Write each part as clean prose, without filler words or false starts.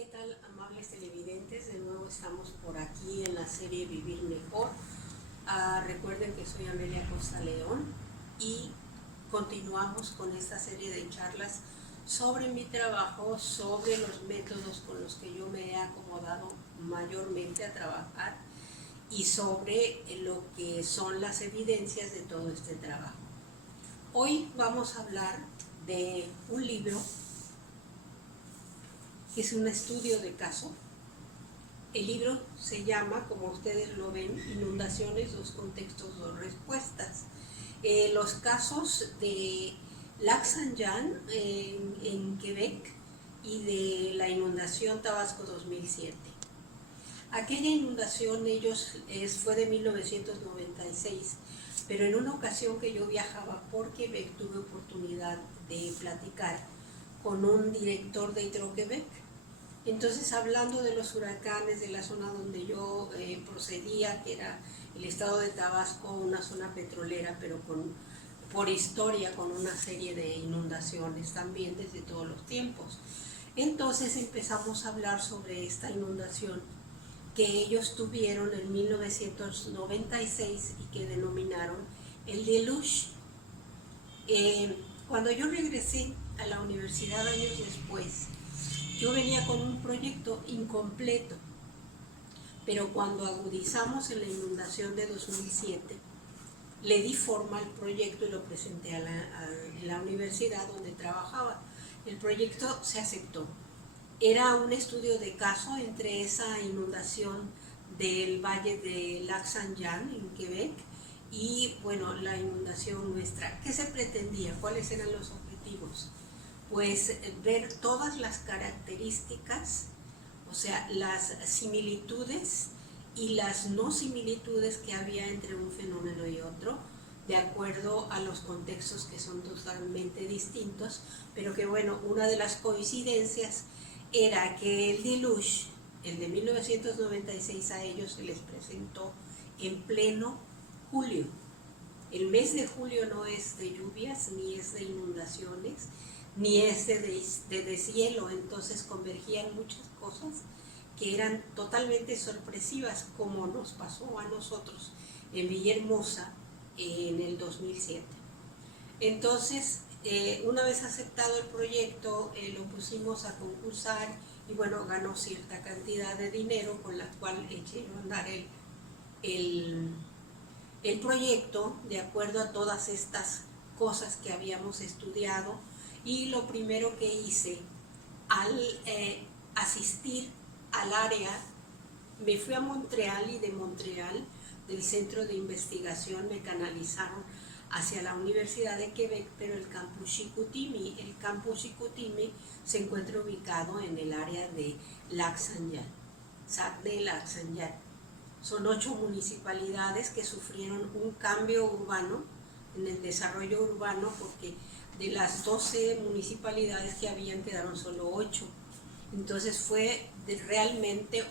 ¿Qué tal, amables televidentes? De nuevo estamos por aquí en la serie Vivir Mejor. Recuerden que soy Amelia Costa León y continuamos con esta serie de charlas sobre mi trabajo, sobre los métodos con los que yo me he acomodado mayormente a trabajar y sobre lo que son las evidencias de todo este trabajo. Hoy vamos a hablar de un libro que es un estudio de caso. El libro se llama, como ustedes lo ven, Inundaciones, dos contextos, dos respuestas. Los casos de Lac Saint Jean en Quebec y de la inundación Tabasco 2007. Aquella inundación fue de 1996, pero en una ocasión que yo viajaba por Quebec tuve oportunidad de platicar con un director de Hidro-Quebec. Entonces, hablando de los huracanes de la zona donde yo procedía, que era el estado de Tabasco, una zona petrolera, pero por historia con una serie de inundaciones también desde todos los tiempos. Entonces empezamos a hablar sobre esta inundación que ellos tuvieron en 1996 y que denominaron el deluge. Cuando yo regresé a la universidad años después, yo venía con un proyecto incompleto, pero cuando agudizamos en la inundación de 2007, le di forma al proyecto y lo presenté en la universidad donde trabajaba. El proyecto se aceptó. Era un estudio de caso entre esa inundación del valle de Lac Saint Jean en Quebec y, bueno, la inundación nuestra. ¿Qué se pretendía? ¿Cuáles eran los objetivos? Pues ver todas las características, o sea, las similitudes y las no similitudes que había entre un fenómeno y otro, de acuerdo a los contextos que son totalmente distintos, pero que, bueno, una de las coincidencias era que el deluge, el de 1996, a ellos se les presentó en pleno julio. El mes de julio no es de lluvias, ni es de inundaciones, ni es de deshielo, entonces convergían muchas cosas que eran totalmente sorpresivas, como nos pasó a nosotros en Villahermosa en el 2007. Entonces, una vez aceptado el proyecto, lo pusimos a concursar y, bueno, ganó cierta cantidad de dinero con la cual eché a andar el proyecto de acuerdo a todas estas cosas que habíamos estudiado. Y lo primero que hice al asistir al área, me fui a Montreal y de Montreal, del centro de investigación, me canalizaron hacia la Universidad de Quebec, pero el campus Chicoutimi. El campus Chicoutimi se encuentra ubicado en el área de Lac Saint Jean, Sac de Lac Saint Jean. Son 8 municipalidades que sufrieron un cambio urbano, en el desarrollo urbano, porque de las 12 municipalidades que habían quedaron solo 8. Entonces fue realmente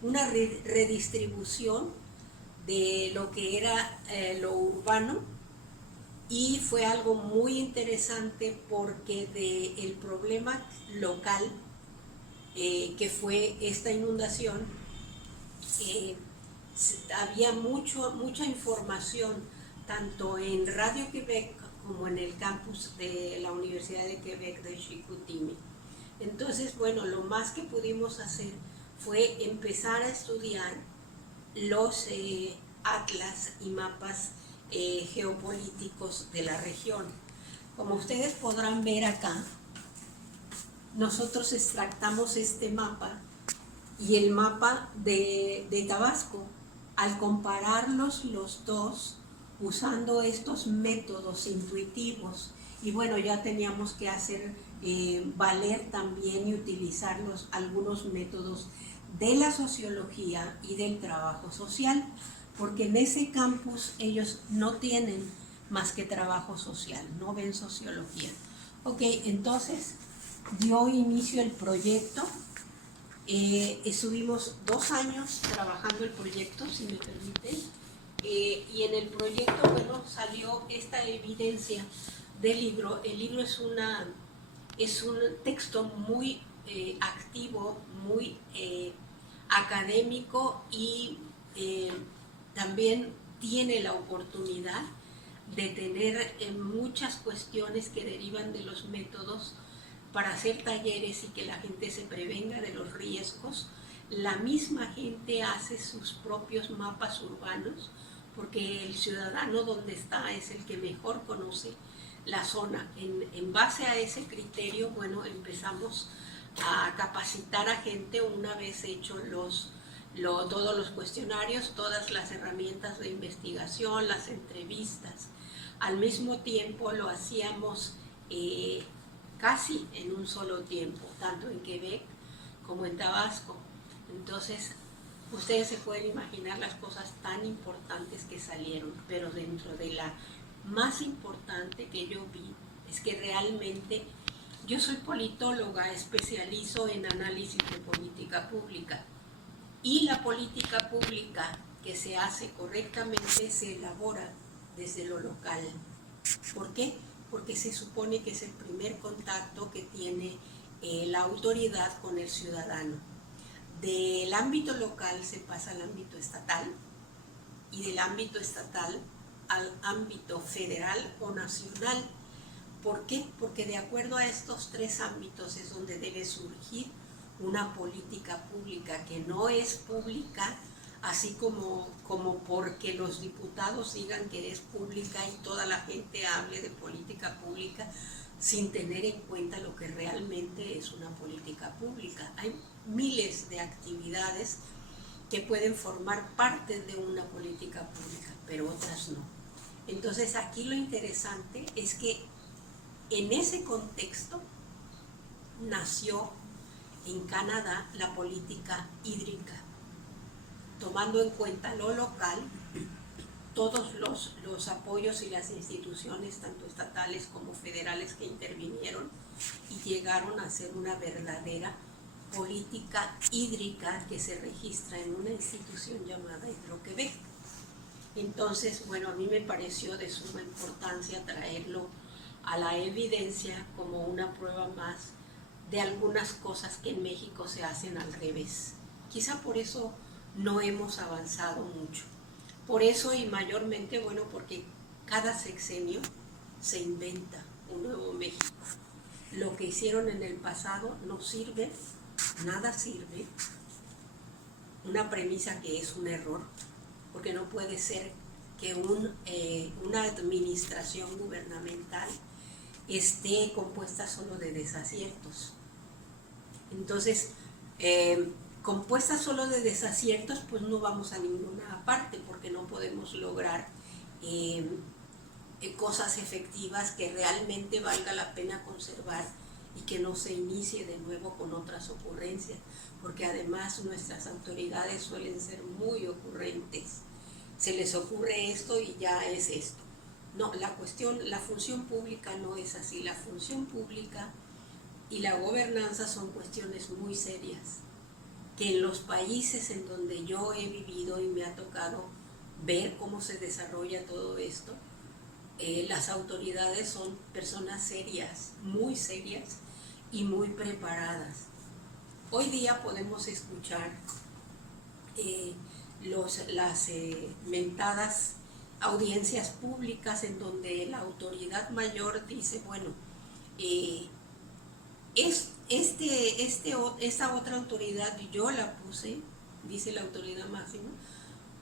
una redistribución de lo que era lo urbano, y fue algo muy interesante porque del problema local que fue esta inundación, había mucha información tanto en Radio Quebec como en el campus de la Universidad de Quebec de Chicoutimi. Entonces, bueno, lo más que pudimos hacer fue empezar a estudiar los atlas y mapas geopolíticos de la región. Como ustedes podrán ver acá, nosotros extractamos este mapa y el mapa de Tabasco. Al compararlos los dos, usando estos métodos intuitivos, y bueno, ya teníamos que hacer valer también y utilizar algunos métodos de la sociología y del trabajo social, porque en ese campus ellos no tienen más que trabajo social, no ven sociología. Ok, entonces dio inicio el proyecto. Estuvimos 2 años trabajando el proyecto, si me permiten, y en el proyecto, bueno, salió esta evidencia del libro. El libro es Es un texto muy activo, muy académico y también tiene la oportunidad de tener muchas cuestiones que derivan de los métodos para hacer talleres y que la gente se prevenga de los riesgos. La misma gente hace sus propios mapas urbanos porque el ciudadano donde está es el que mejor conoce la zona. En base a ese criterio, bueno, empezamos a capacitar a gente una vez hechos todos los cuestionarios, todas las herramientas de investigación, las entrevistas. Al mismo tiempo lo hacíamos casi en un solo tiempo, tanto en Quebec como en Tabasco. Entonces, ustedes se pueden imaginar las cosas tan importantes que salieron, pero dentro de la más importante que yo vi es que realmente yo soy politóloga, especializo en análisis de política pública y la política pública que se hace correctamente se elabora desde lo local. ¿Por qué? Porque se supone que es el primer contacto que tiene la autoridad con el ciudadano. Del ámbito local se pasa al ámbito estatal y del ámbito estatal al ámbito federal o nacional. ¿Por qué? Porque de acuerdo a estos tres ámbitos es donde debe surgir una política pública que no es pública, así como porque los diputados digan que es pública y toda la gente hable de política pública sin tener en cuenta lo que realmente es una política pública. Hay miles de actividades que pueden formar parte de una política pública, pero otras no. Entonces aquí lo interesante es que en ese contexto nació en Canadá la política hídrica, tomando en cuenta lo local, todos los apoyos y las instituciones, tanto estatales como federales, que intervinieron y llegaron a ser una verdadera política hídrica que se registra en una institución llamada Hidro-Quebec. Entonces, bueno, a mí me pareció de suma importancia traerlo a la evidencia como una prueba más de algunas cosas que en México se hacen al revés. Quizá por eso no hemos avanzado mucho. Por eso y mayormente, bueno, porque cada sexenio se inventa un nuevo México. Lo que hicieron en el pasado no sirve, nada sirve. Una premisa que es un error, porque no puede ser que una administración gubernamental esté compuesta solo de desaciertos. Entonces, compuesta solo de desaciertos, pues no vamos a ninguna parte, porque no podemos lograr cosas efectivas que realmente valga la pena conservar y que no se inicie de nuevo con otras ocurrencias, porque además nuestras autoridades suelen ser muy ocurrentes. Se les ocurre esto y ya es esto. No, la función pública no es así. La función pública y la gobernanza son cuestiones muy serias, que en los países en donde yo he vivido y me ha tocado ver cómo se desarrolla todo esto, las autoridades son personas serias y muy preparadas. Hoy día podemos escuchar las mentadas audiencias públicas en donde la autoridad mayor dice, bueno, esta otra autoridad yo la puse, dice la autoridad máxima,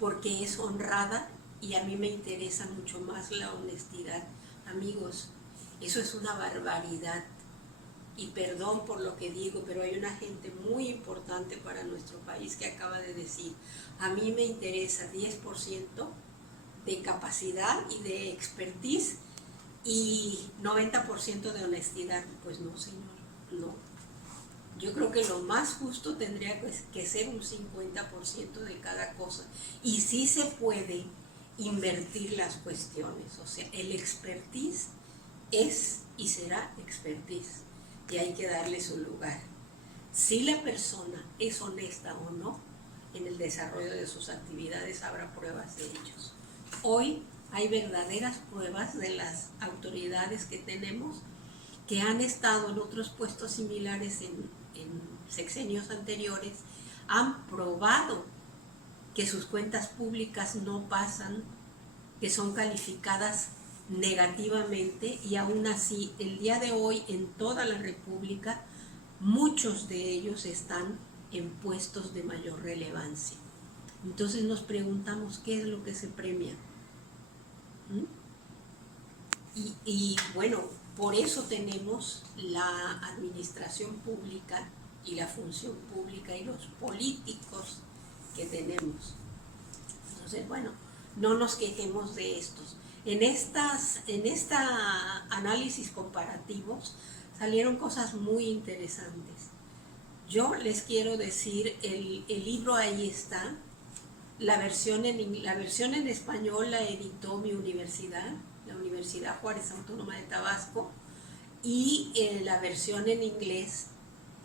porque es honrada y a mí me interesa mucho más la honestidad. Amigos, eso es una barbaridad. Y perdón por lo que digo, pero hay una gente muy importante para nuestro país que acaba de decir, a mí me interesa 10% de capacidad y de expertise y 90% de honestidad. Pues no, señor, no. Yo creo que lo más justo tendría que ser un 50% de cada cosa. Y sí se puede invertir las cuestiones. O sea, el expertise es y será expertise. Y hay que darle su lugar. Si la persona es honesta o no, en el desarrollo de sus actividades habrá pruebas de hechos. Hoy hay verdaderas pruebas de las autoridades que tenemos que han estado en otros puestos similares en sexenios anteriores, han probado que sus cuentas públicas no pasan, que son calificadas negativamente, y aún así el día de hoy en toda la República muchos de ellos están en puestos de mayor relevancia. Entonces nos preguntamos qué es lo que se premia. Y bueno, por eso tenemos la administración pública y la función pública y los políticos que tenemos. Entonces, bueno, no nos quejemos de estos. En esta análisis comparativos salieron cosas muy interesantes. Yo les quiero decir, el libro ahí está, la versión en español la editó mi universidad, la Universidad Juárez Autónoma de Tabasco, y la versión en inglés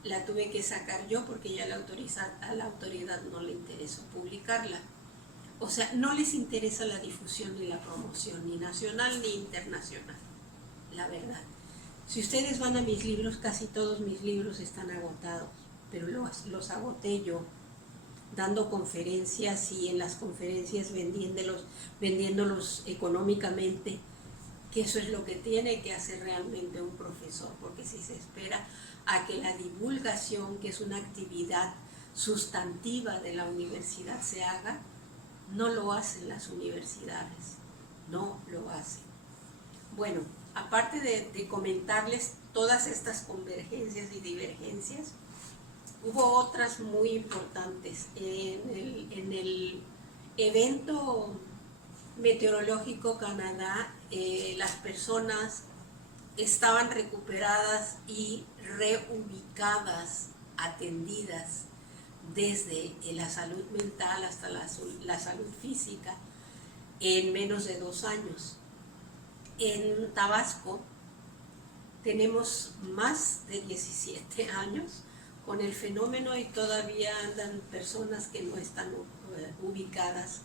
la tuve que sacar yo porque ya a la autoridad no le interesó publicarla. O sea, no les interesa la difusión ni la promoción, ni nacional ni internacional, la verdad. Si ustedes van a mis libros, casi todos mis libros están agotados, pero los agoté yo, dando conferencias y en las conferencias vendiéndolos económicamente, que eso es lo que tiene que hacer realmente un profesor, porque si se espera a que la divulgación, que es una actividad sustantiva de la universidad, se haga, no lo hacen las universidades, no lo hacen. Bueno, aparte de comentarles todas estas convergencias y divergencias, hubo otras muy importantes. En el evento meteorológico Canadá, las personas estaban recuperadas y reubicadas, atendidas desde la salud mental hasta la salud física en menos de 2 años. En Tabasco tenemos más de 17 años con el fenómeno y todavía andan personas que no están ubicadas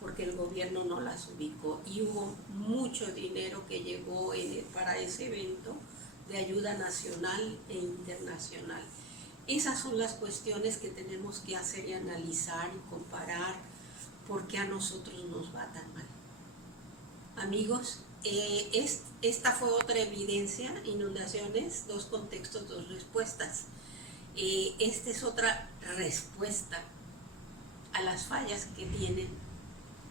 porque el gobierno no las ubicó, y hubo mucho dinero que llegó para ese evento de ayuda nacional e internacional. Esas son las cuestiones que tenemos que hacer y analizar y comparar, porque a nosotros nos va tan mal. Amigos, esta fue otra evidencia: inundaciones, 2 contextos, 2 respuestas. Esta es otra respuesta a las fallas que tienen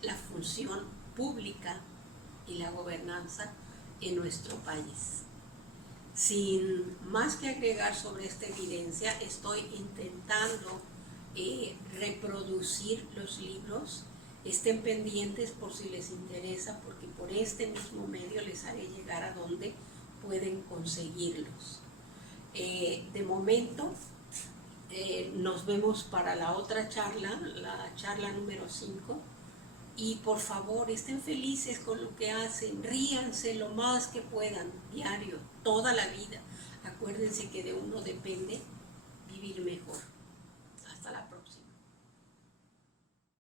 la función pública y la gobernanza en nuestro país. Sin más que agregar sobre esta evidencia, estoy intentando reproducir los libros. Estén pendientes por si les interesa, porque por este mismo medio les haré llegar a donde pueden conseguirlos. De momento, nos vemos para la otra charla, la charla número 5. Y por favor, estén felices con lo que hacen, ríanse lo más que puedan, diario, toda la vida. Acuérdense que de uno depende vivir mejor.